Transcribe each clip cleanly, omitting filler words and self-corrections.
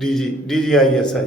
DGISI,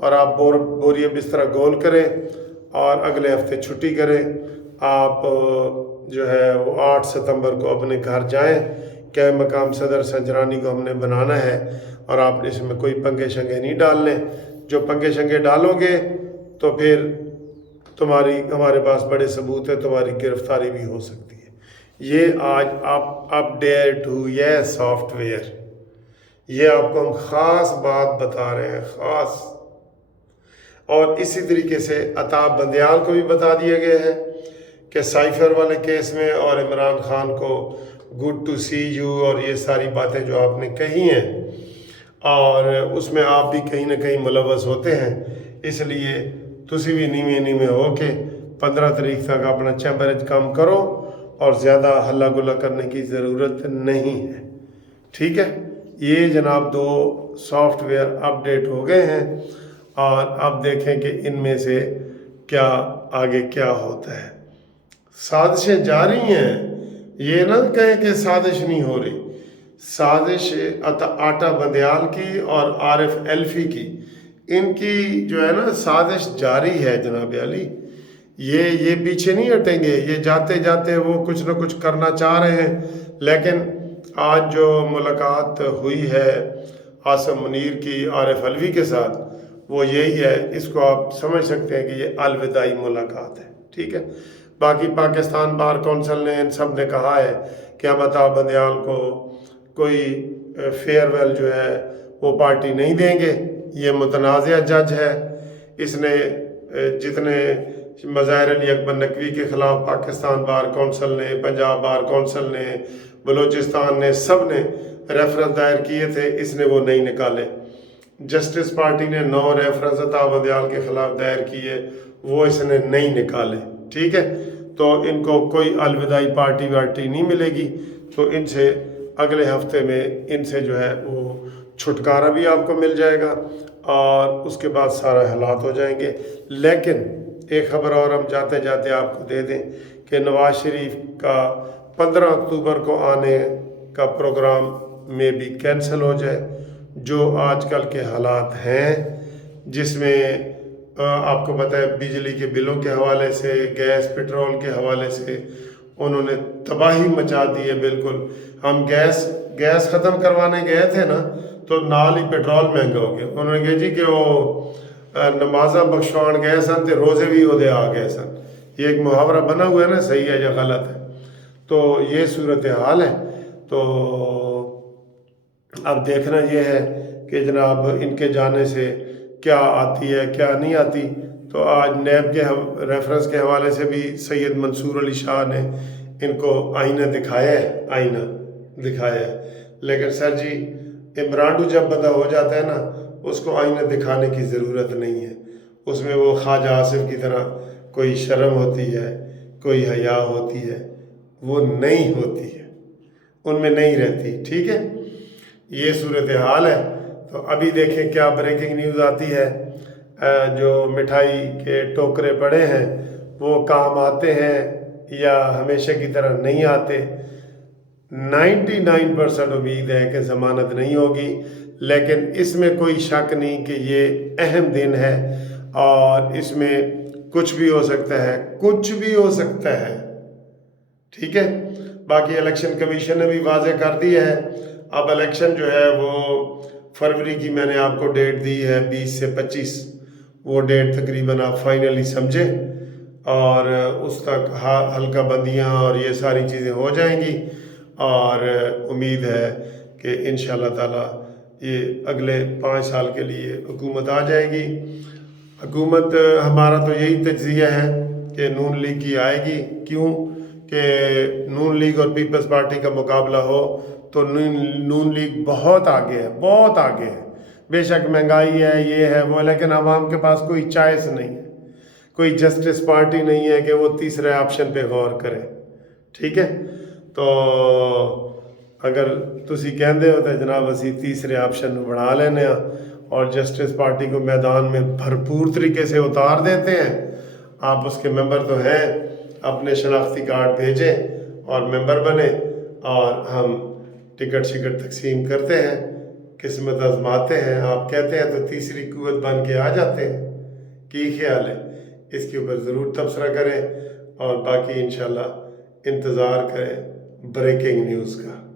اور آپ بوریہ بستر گول کریں اور اگلے ہفتے چھٹی کریں. آپ جو ہے وہ 8 ستمبر کو اپنے گھر جائیں. کہ مقام صدر سنجرانی کو ہم نے بنانا ہے اور آپ اس میں کوئی پنگے شنگے نہیں ڈالنے. جو پنگے شنگے ڈالو گے تو پھر ہمارے پاس بڑے ثبوت ہے، تمہاری گرفتاری بھی ہو سکتی ہے. یہ آج آپ اپڈیٹ ہوئی ہے سافٹ ویئر. یہ آپ کو ہم خاص بات بتا رہے ہیں، خاص. اور اسی طریقے سے عطا بندیال کو بھی بتا دیا گیا ہے کہ سائفر والے کیس میں اور عمران خان کو گڈ ٹو سی یو اور یہ ساری باتیں جو آپ نے کہی ہیں، اور اس میں آپ بھی کہیں نہ کہیں ملوث ہوتے ہیں. اس لیے تسی بھی نیویں ہو کے 15 تاریخ تک اپنا چیمبرج کام کرو اور زیادہ ہلا گلا کرنے کی ضرورت نہیں ہے. ٹھیک ہے. یہ جناب 2 سافٹ ویئر اپڈیٹ ہو گئے ہیں اور اب دیکھیں کہ ان میں سے کیا آگے کیا ہوتا ہے. سازشیں جاری ہیں، یہ نہ کہیں کہ سازش نہیں ہو رہی. سازش آٹا بندیال کی اور عارف ایلفی کی، ان کی جو ہے نا سازش جاری ہے جناب علی. یہ پیچھے نہیں ہٹیں گے. یہ جاتے جاتے وہ کچھ نہ کچھ کرنا چاہ رہے ہیں. لیکن آج جو ملاقات ہوئی ہے عاصم منیر کی عارف الوی کے ساتھ، وہ یہی ہے. اس کو آپ سمجھ سکتے ہیں کہ یہ الوداعی ملاقات ہے. ٹھیک ہے. باقی پاکستان بار کونسل نے ان سب نے کہا ہے کہ ہم عطا بندیال کو کوئی فیئر ویل جو ہے وہ پارٹی نہیں دیں گے. یہ متنازع جج ہے. اس نے جتنے مظاہر علی اکبر نقوی کے خلاف پاکستان بار کونسل نے، پنجاب بار کونسل نے، بلوچستان نے، سب نے ریفرنس دائر کیے تھے، اس نے وہ نہیں نکالے. جسٹس پارٹی نے 9 ریفرنس عطا بندیال کے خلاف دائر کیے، وہ اس نے نہیں نکالے. ٹھیک ہے. تو ان کو کوئی الوداعی پارٹی وارٹی نہیں ملے گی. تو ان سے اگلے ہفتے میں ان سے جو ہے وہ چھٹکارا بھی آپ کو مل جائے گا اور اس کے بعد سارا حالات ہو جائیں گے. لیکن ایک خبر اور ہم جاتے جاتے آپ کو دے دیں کہ نواز شریف کا 15 اکتوبر کو آنے کا پروگرام میں بھی کینسل ہو جائے. جو آج کل کے حالات ہیں جس میں آپ کو پتہ ہے بجلی کے بلوں کے حوالے سے، گیس پٹرول کے حوالے سے انہوں نے تباہی مچا دی ہے. بالکل ہم گیس ختم کروانے گئے تھے نا تو نال ہی پٹرول مہنگا ہو گیا. انہوں نے کہا جی کہ وہ نمازاں بخشوان گئے سن تے روزے بھی وہ دے آ گئے سن. یہ ایک محاورہ بنا ہوا ہے نا، صحیح ہے یا غلط ہے. تو یہ صورتحال ہے. تو اب دیکھنا یہ ہے کہ جناب ان کے جانے سے کیا آتی ہے کیا نہیں آتی. تو آج نیب کے ریفرنس کے حوالے سے بھی سید منصور علی شاہ نے ان کو آئینہ دکھایا ہے. لیکن سر جی عمران جب بندہ ہو جاتا ہے نا اس کو آئینہ دکھانے کی ضرورت نہیں ہے. اس میں وہ خواجہ آصف کی طرح کوئی شرم ہوتی ہے، کوئی حیا ہوتی ہے، وہ نہیں ہوتی ہے، ان میں نہیں رہتی. ٹھیک ہے. یہ صورتحال ہے. تو ابھی دیکھیں کیا بریکنگ نیوز آتی ہے. جو مٹھائی کے ٹوکرے پڑے ہیں وہ کام آتے ہیں یا ہمیشہ کی طرح نہیں آتے. 99% امید ہے کہ ضمانت نہیں ہوگی. لیکن اس میں کوئی شک نہیں کہ یہ اہم دن ہے اور اس میں کچھ بھی ہو سکتا ہے. ٹھیک ہے. باقی الیکشن کمیشن نے بھی واضح کر دیا ہے. اب الیکشن جو ہے وہ فروری کی میں نے آپ کو ڈیٹ دی ہے 20 سے 25. وہ ڈیٹ تقریباً آپ فائنلی سمجھیں اور اس تک حلقہ بندیاں اور یہ ساری چیزیں ہو جائیں گی اور امید ہے کہ انشاءاللہ تعالی یہ اگلے 5 سال کے لیے حکومت آ جائے گی. حکومت ہمارا تو یہی تجزیہ ہے کہ نون لیگ کی آئے گی. کیوں کہ نون لیگ اور پیپلز پارٹی کا مقابلہ ہو تو نون لیگ بہت آگے ہے. بے شک مہنگائی ہے، یہ ہے وہ، لیکن عوام کے پاس کوئی چوائس نہیں ہے. کوئی جسٹس پارٹی نہیں ہے کہ وہ تیسرے آپشن پہ غور کرے. ٹھیک ہے. تو اگر تسی کہندے ہو تو جناب اسی تیسرے آپشن میں بڑھا لینے ہاں اور جسٹس پارٹی کو میدان میں بھرپور طریقے سے اتار دیتے ہیں. آپ اس کے ممبر تو ہیں، اپنے شناختی کارڈ بھیجیں اور ممبر بنے اور ہم ٹکٹ تقسیم کرتے ہیں قسمت آزماتے ہیں، آپ کہتے ہیں تو تیسری قوت بن کے آ جاتے ہیں. کی خیال ہے؟ اس کے اوپر ضرور تبصرہ کریں اور باقی انشاءاللہ انتظار کریں بریکنگ نیوز کا.